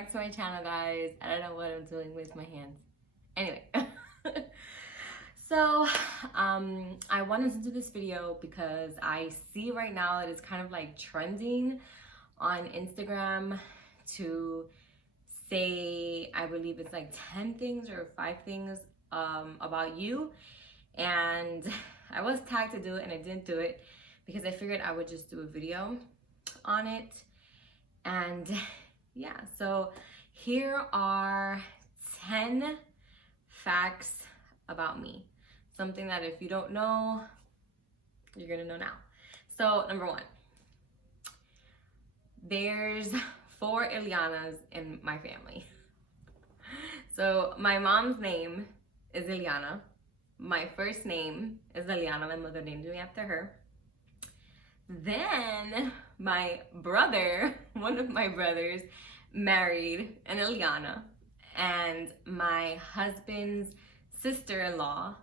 back to my channel, guys. I don't know what I'm doing with my hands. Anyway, so I wanted to do this video because I see right now that it's kind of like trending on Instagram to say, I believe it's like 10 things or 5 things about you. And I was tagged to do it and I didn't do it because I figured I would just do a video on it. And yeah, so here are 10 facts about me. Something that if you don't know, you're gonna know now. So number 1, there's 4 Ilyanas in my family. So my mom's name is Ilyana. My first name is Ilyana. My mother named me after her. Then my brother, one of my brothers, married an Ilyana, and my husband's sister-in-law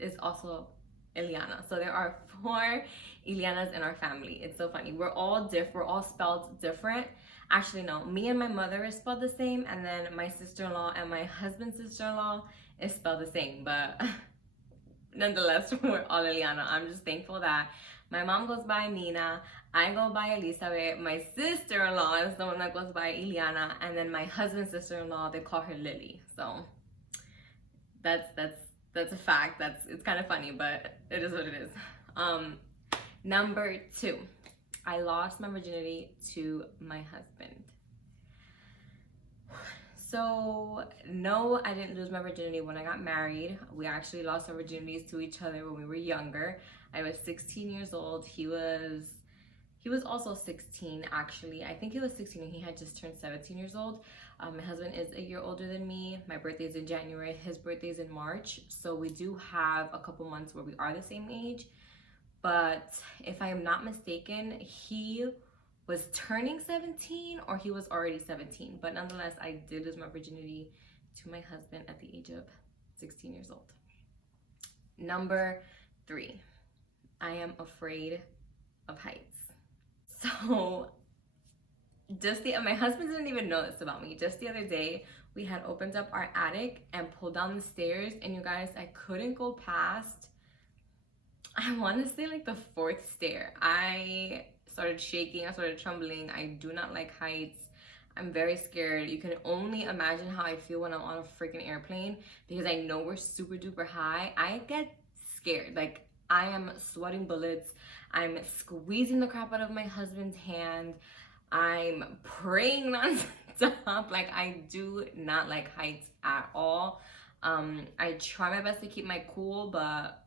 is also Ilyana. So there are 4 Ilyanas in our family. It's so funny. We're all different. We're all spelled different. Actually, no. Me and my mother is spelled the same, and then my sister-in-law and my husband's sister-in-law is spelled the same. But nonetheless, we're all Ilyana. I'm just thankful that my mom goes by Nina, I go by Elizabeth, my sister-in-law is the one that goes by Ilyana, and then my husband's sister-in-law, they call her Lily. So that's a fact. It's kind of funny, but it is what it is. Number 2, I lost my virginity to my husband. So no, I didn't lose my virginity when I got married. We actually lost our virginities to each other when we were younger. I was 16 years old. He was also 16, actually. I think he was 16 and he had just turned 17 years old. My husband is a year older than me. My birthday is in January. His birthday is in March. So we do have a couple months where we are the same age. But if I am not mistaken, he was turning 17 or he was already 17. But nonetheless, I did lose my virginity to my husband at the age of 16 years old. Number 3, I am afraid of heights. So my husband didn't even know this about me. Just the other day, we had opened up our attic and pulled down the stairs, and you guys, I couldn't go past, I want to say like the 4th stair. I started shaking, I started trembling. I do not like heights. I'm very scared. You can only imagine how I feel when I'm on a freaking airplane because I know we're super duper high. I get scared. Like, I am sweating bullets. I'm squeezing the crap out of my husband's hand. I'm praying nonstop. Like, I do not like heights at all. I try my best to keep my cool, but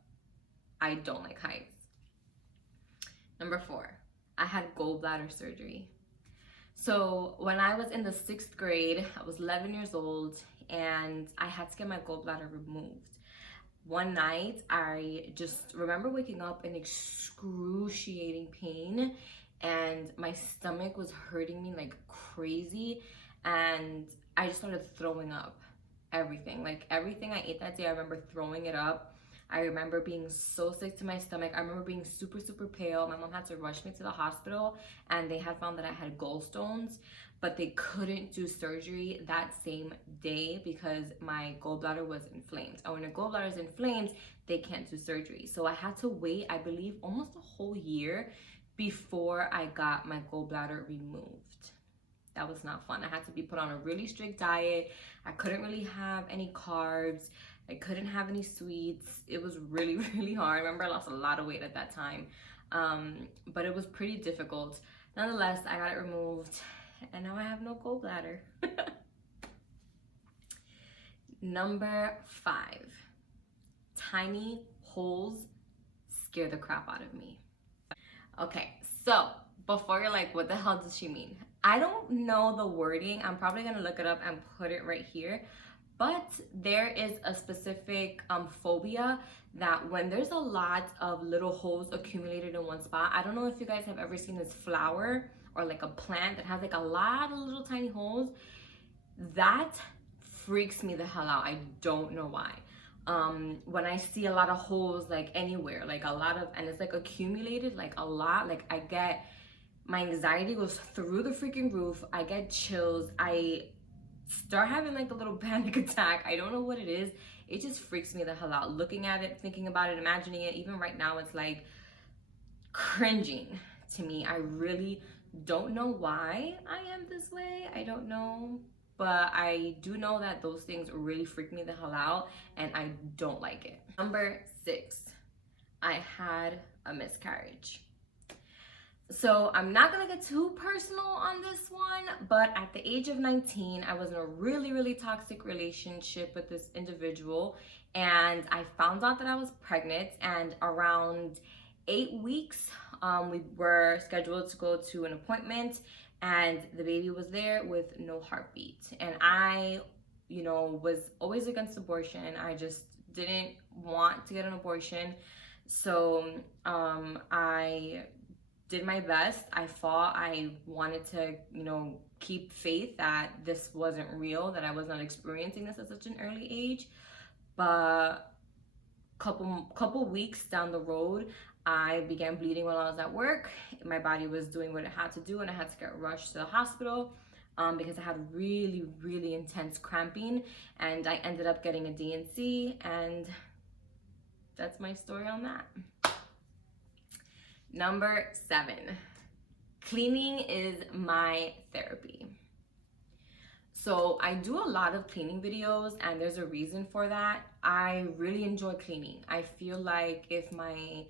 I don't like heights. Number 4, I had gallbladder surgery. So when I was in the 6th grade, I was 11 years old and I had to get my gallbladder removed. One night, I just remember waking up in excruciating pain and my stomach was hurting me like crazy, and I just started throwing up everything. Like, everything I ate that day, I remember throwing it up. I remember being so sick to my stomach. I remember being super, super pale. My mom had to rush me to the hospital and they had found that I had gallstones, but they couldn't do surgery that same day because my gallbladder was inflamed. And when your gallbladder is inflamed, they can't do surgery. So I had to wait, I believe, almost a whole year before I got my gallbladder removed. That was not fun. I had to be put on a really strict diet. I couldn't really have any carbs. I couldn't have any sweets. It was really, really hard. I remember I lost a lot of weight at that time. But it was pretty difficult. Nonetheless, I got it removed and now I have no gallbladder. Number 5, tiny holes scare the crap out of me. Okay, so before you're like, what the hell does she mean? I don't know the wording. I'm probably gonna look it up and put it right here. But there is a specific phobia that when there's a lot of little holes accumulated in one spot, I don't know if you guys have ever seen this flower or like a plant that has like a lot of little tiny holes. That freaks me the hell out. I don't know why. When I see a lot of holes like anywhere, like a lot of, and it's like accumulated like a lot, like I get my anxiety goes through the freaking roof. I get chills. I start having like a little panic attack. I don't know what it is. It just freaks me the hell out. Looking at it, thinking about it, imagining it, even right now, it's like cringing to me. I really don't know why I am this way. I don't know. But I do know that those things really freak me the hell out and I don't like it. Number 6, I had a miscarriage. So I'm not gonna get too personal on this one, but at the age of 19, I was in a really, really toxic relationship with this individual, and I found out that I was pregnant, and around 8 weeks, we were scheduled to go to an appointment, and the baby was there with no heartbeat. And I, was always against abortion. I just didn't want to get an abortion. So I did my best. I fought. I wanted to, keep faith that this wasn't real, that I was not experiencing this at such an early age. But couple weeks down the road, I began bleeding while I was at work. My body was doing what it had to do, and I had to get rushed to the hospital because I had really, really intense cramping, and I ended up getting a D&C, and that's my story on that. Number 7, cleaning is my therapy. So I do a lot of cleaning videos, and there's a reason for that. I really enjoy cleaning. I feel like if my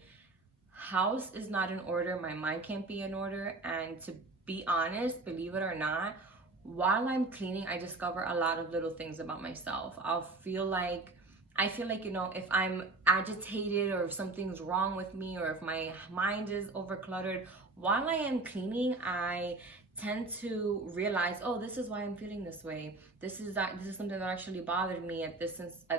house is not in order, my mind can't be in order. And to be honest, believe it or not, while I'm cleaning, I discover a lot of little things about myself. I feel like, if I'm agitated or if something's wrong with me or if my mind is overcluttered, while I am cleaning, I tend to realize, oh, this is why I'm feeling this way. This is something that actually bothered me at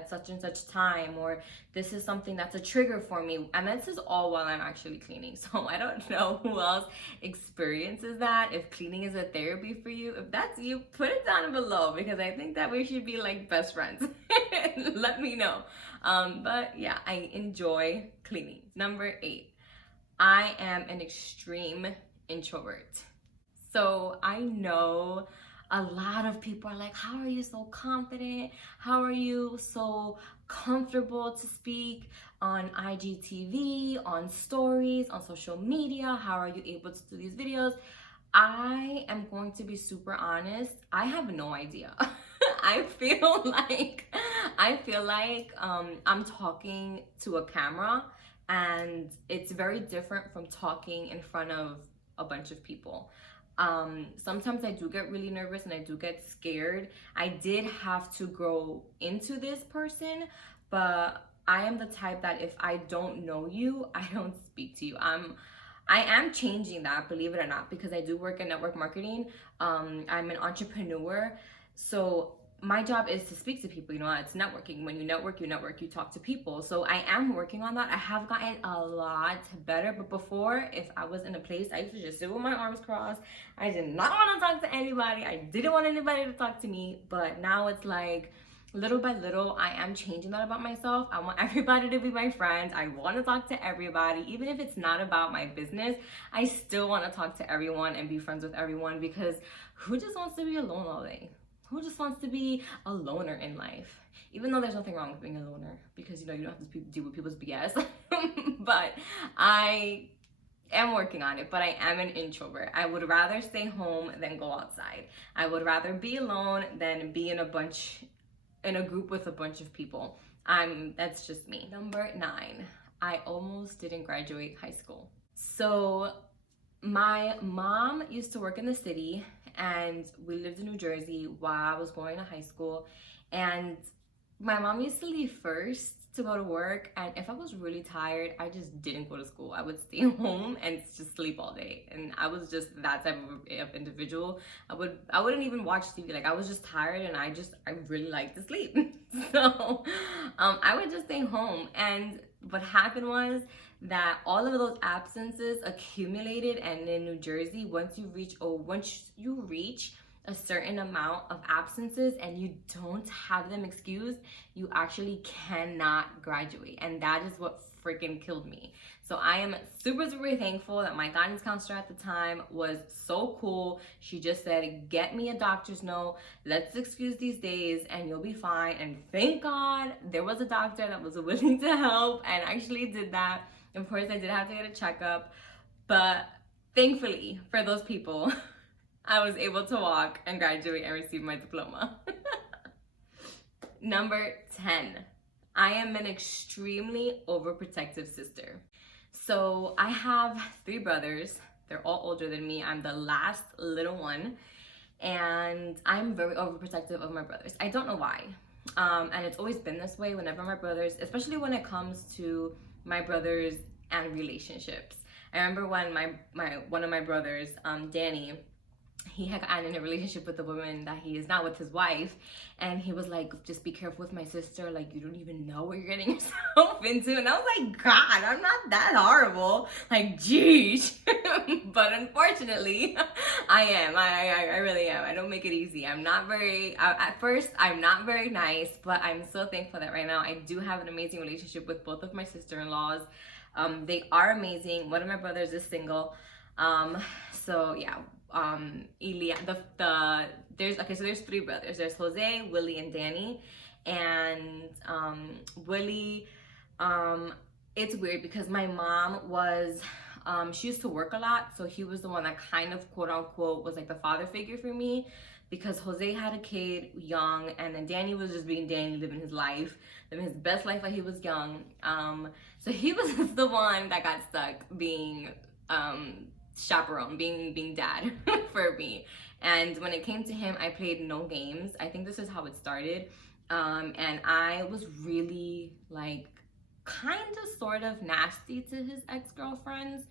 such and such time, or this is something that's a trigger for me. And this is all while I'm actually cleaning. So I don't know who else experiences that. If cleaning is a therapy for you, if that's you, put it down below, because I think that we should be like best friends. Let me know. But yeah, I enjoy cleaning. Number 8, I am an extreme introvert. So I know a lot of people are like, how are you so confident? How are you so comfortable to speak on IGTV, on stories, on social media? How are you able to do these videos? I am going to be super honest. I have no idea. I feel like I'm talking to a camera, and it's very different from talking in front of a bunch of people. Sometimes I do get really nervous and I do get scared. I did have to grow into this person, but I am the type that if I don't know you, I don't speak to you. I am changing that, believe it or not, because I do work in network marketing. I'm an entrepreneur, so my job is to speak to people. It's networking. When you network, you talk to people. So I am working on that. I have gotten a lot better. But before, if I was in a place, I used to just sit with my arms crossed. I did not want to talk to anybody. I didn't want anybody to talk to me. But now it's like, little by little, I am changing that about myself. I want everybody to be my friends. I want to talk to everybody. Even if it's not about my business, I still want to talk to everyone and be friends with everyone, because who just wants to be alone all day? Who just wants to be a loner in life? Even though there's nothing wrong with being a loner, because you don't have to deal with people's BS. But I am working on it. But I am an introvert. I would rather stay home than go outside. I would rather be alone than be in a group with a bunch of people. That's just me. Number 9, I almost didn't graduate high school. So my mom used to work in the city, and we lived in New Jersey while I was going to high school. And my mom used to leave first to go to work, and if I was really tired, I just didn't go to school. I would stay home and just sleep all day. And I was just that type of individual. I wouldn't even watch TV. Like, I was just tired, and I really like to sleep. So I would just stay home. And what happened was that all of those absences accumulated, and in New Jersey, once you reach a certain amount of absences and you don't have them excused, you actually cannot graduate. And that is what freaking killed me. So So I am super, super thankful that my guidance counselor at the time was so cool. She just said, get me a doctor's note, let's excuse these days and you'll be fine. And thank God there was a doctor that was willing to help and actually did that. Of course, I did have to get a checkup, but thankfully for those people, I was able to walk and graduate and receive my diploma. Number 10, I am an extremely overprotective sister. So I have 3 brothers. They're all older than me. I'm the last little one, and I'm very overprotective of my brothers. I don't know why. And it's always been this way whenever my brothers, especially when it comes to my brothers and relationships. I remember when one of my brothers, Danny, he had gotten in a relationship with a woman that he is now with his wife, and he was like, just be careful with my sister, like you don't even know what you're getting yourself into. And I was like, God, I'm not that horrible, like geez. But unfortunately I am. I really am. I don't make it easy. I'm not very at first I'm not very nice, but I'm so thankful that right now I do have an amazing relationship with both of my sister-in-laws. They are amazing. One of my brothers is single, so yeah. There's 3 brothers. There's Jose, Willie, and Danny. And Willie, it's weird because my mom was, she used to work a lot, so he was the one that kind of quote unquote was like the father figure for me, because Jose had a kid young, and then Danny was just being Danny, living his life, living his best life while he was young. So he was the one that got stuck being chaperone, being dad for me. And when it came to him, I played no games. I think this is how it started. And I was really like kind of sort of nasty to his ex-girlfriends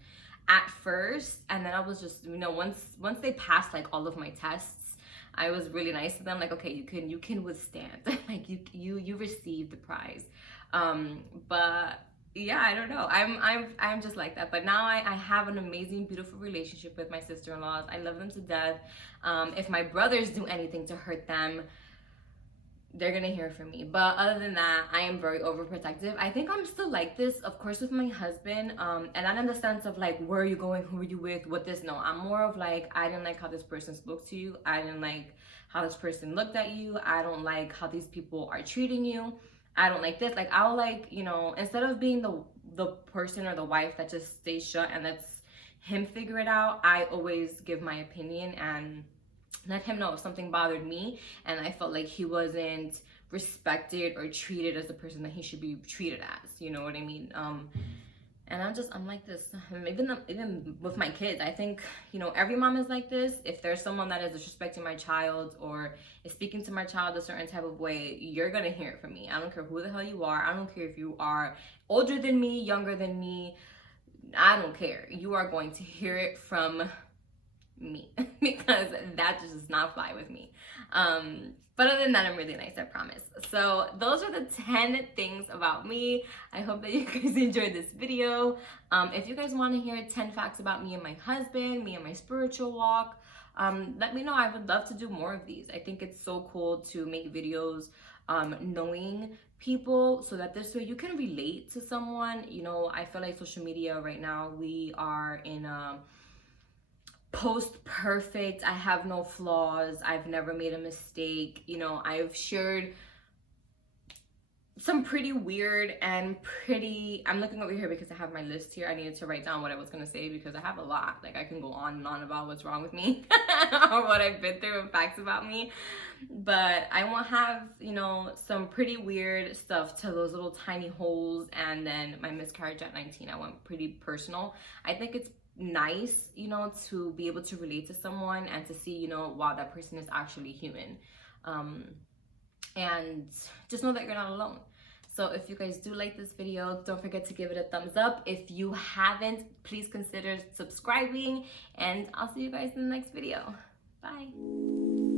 at first, and then I was just, you know, once they passed like all of my tests, I was really nice to them, like, okay, you can withstand like you received the prize. But yeah, I don't know. I'm just like that. But now I have an amazing, beautiful relationship with my sister-in-laws. I love them to death. If my brothers do anything to hurt them, they're gonna hear from me. But other than that, I am very overprotective. I think I'm still like this, of course, with my husband. And not in the sense of like, where are you going? Who are you with? What this? No, I'm more of like, I didn't like how this person spoke to you. I didn't like how this person looked at you. I don't like how these people are treating you. I don't like this. Like, I'll like, you know, instead of being the person or the wife that just stays shut and lets him figure it out, I always give my opinion and let him know if something bothered me and I felt like he wasn't respected or treated as the person that he should be treated as, you know what I mean? And I'm like this, even with my kids. I think, you know, every mom is like this. If there's someone that is disrespecting my child or is speaking to my child a certain type of way, you're gonna hear it from me. I don't care who the hell you are. I don't care if you are older than me, younger than me. I don't care. You are going to hear it from me because that just does not fly with me. But other than that, I'm really nice, I promise. So those are the 10 things about me. I hope that you guys enjoyed this video. If you guys want to hear 10 facts about me and my husband, me and my spiritual walk, let me know. I would love to do more of these. I think it's so cool to make videos knowing people so that this way you can relate to someone. You know, I feel like social media right now, we are in a post perfect, I have no flaws, I've never made a mistake. You know, I've shared some pretty weird and pretty, I'm looking over here because I have my list here. I needed to write down what I was going to say because I have a lot. Like, I can go on and on about what's wrong with me or what I've been through and facts about me. But I won't have, you know, some pretty weird stuff to those little tiny holes. And then my miscarriage at 19, I went pretty personal. I think it's nice, you know, to be able to relate to someone and to see, you know, wow, that person is actually human. And just know that you're not alone. So if you guys do like this video, don't forget to give it a thumbs up. If you haven't, please consider subscribing, and I'll see you guys in the next video. Bye.